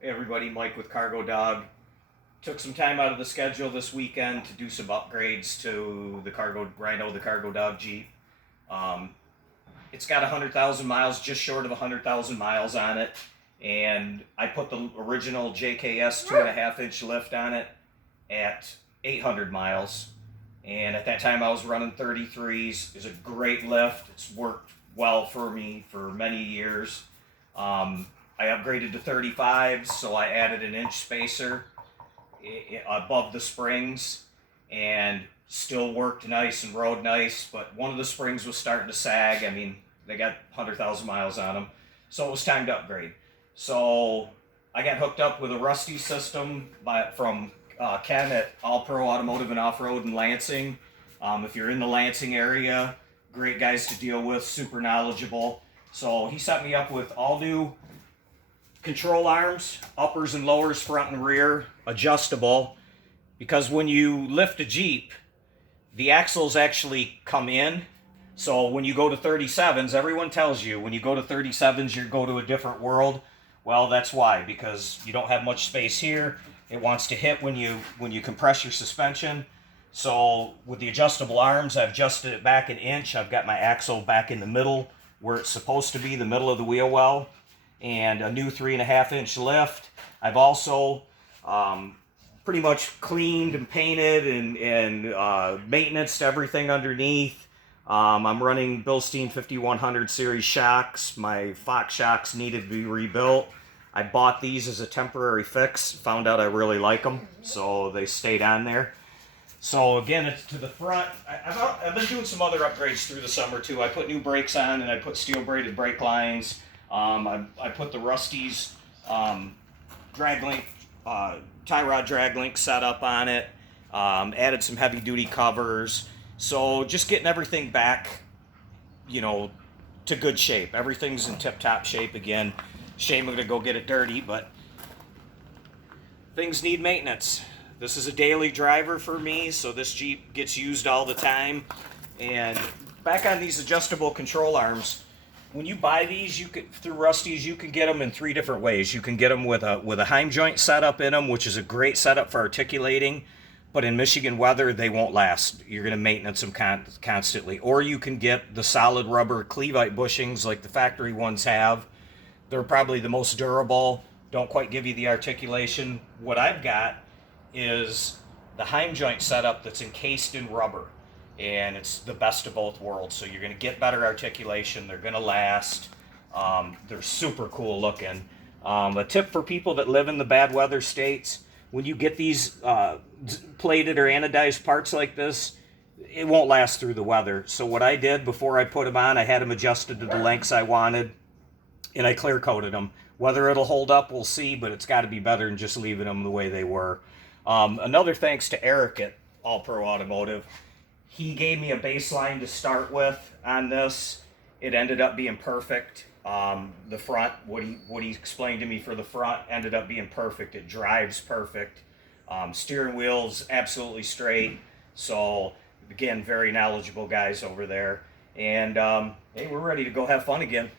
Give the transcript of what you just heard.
Everybody, Mike with Cargo Dog. Took some time out of the schedule this weekend to do some upgrades to the Cargo Rhino, the Cargo Dog Jeep. Um, it's got 100,000 miles, just short of 100,000 miles on it. And I put the original JKS 2.5 inch lift on it at 800 miles. And at that time I was running 33s. It's a great lift. It's worked well for me for many years. I upgraded to 35s, so I added an inch spacer above the springs, and still worked nice and rode nice, but one of the springs was starting to sag. I mean, they got 100,000 miles on them, so it was time to upgrade. So I got hooked up with a Rusty system from Ken at All Pro Automotive and Off-Road in Lansing. If you're in the Lansing area, great guys to deal with, super knowledgeable. So he set me up with all new control arms, uppers and lowers, front and rear, adjustable, because when you lift a Jeep, the axles actually come in. So when you go to 37s, everyone tells you when you go to 37s you go to a different world. Well, that's why, because you don't have much space here. It wants to hit when you compress your suspension. So with the adjustable arms, I've adjusted it back an inch. I've got my axle back in the middle where it's supposed to be, the middle of the wheel well, and a new 3.5 inch lift. I've also pretty much cleaned and painted and maintenance everything underneath. I'm running Bilstein 5100 series shocks. My Fox shocks needed to be rebuilt. I bought these as a temporary fix. Found out I really like them, so they stayed on there. So again, it's to the front. I've been doing some other upgrades through the summer too. I put new brakes on, and I put steel braided brake lines. I put the Rusty's drag link, tie rod drag link setup on it. Added some heavy duty covers. So just getting everything back, to good shape. Everything's in tip top shape again. Shame I'm gonna go get it dirty, but things need maintenance. This is a daily driver for me, so this Jeep gets used all the time. And back on these adjustable control arms, when you buy these, through Rusty's, you can get them in 3 different ways. You can get them with a Heim joint setup in them, which is a great setup for articulating, but in Michigan weather, they won't last. You're going to maintenance them constantly. Or you can get the solid rubber Cleveite bushings like the factory ones have. They're probably the most durable, don't quite give you the articulation. What I've got is the Heim joint setup that's encased in rubber, and it's the best of both worlds. So you're going to get better articulation. They're going to last. They're super cool looking. A tip for people that live in the bad weather states: when you get these plated or anodized parts like this, it won't last through the weather. So what I did before I put them on, I had them adjusted to the lengths I wanted, and I clear coated them. Whether it'll hold up, we'll see, but it's got to be better than just leaving them the way they were. Another thanks to Eric at All Pro Automotive. He gave me a baseline to start with on this. It ended up being perfect. The front, what he explained to me for the front, ended up being perfect. It drives perfect. Steering wheel's absolutely straight. So again, very knowledgeable guys over there. And hey, we're ready to go have fun again.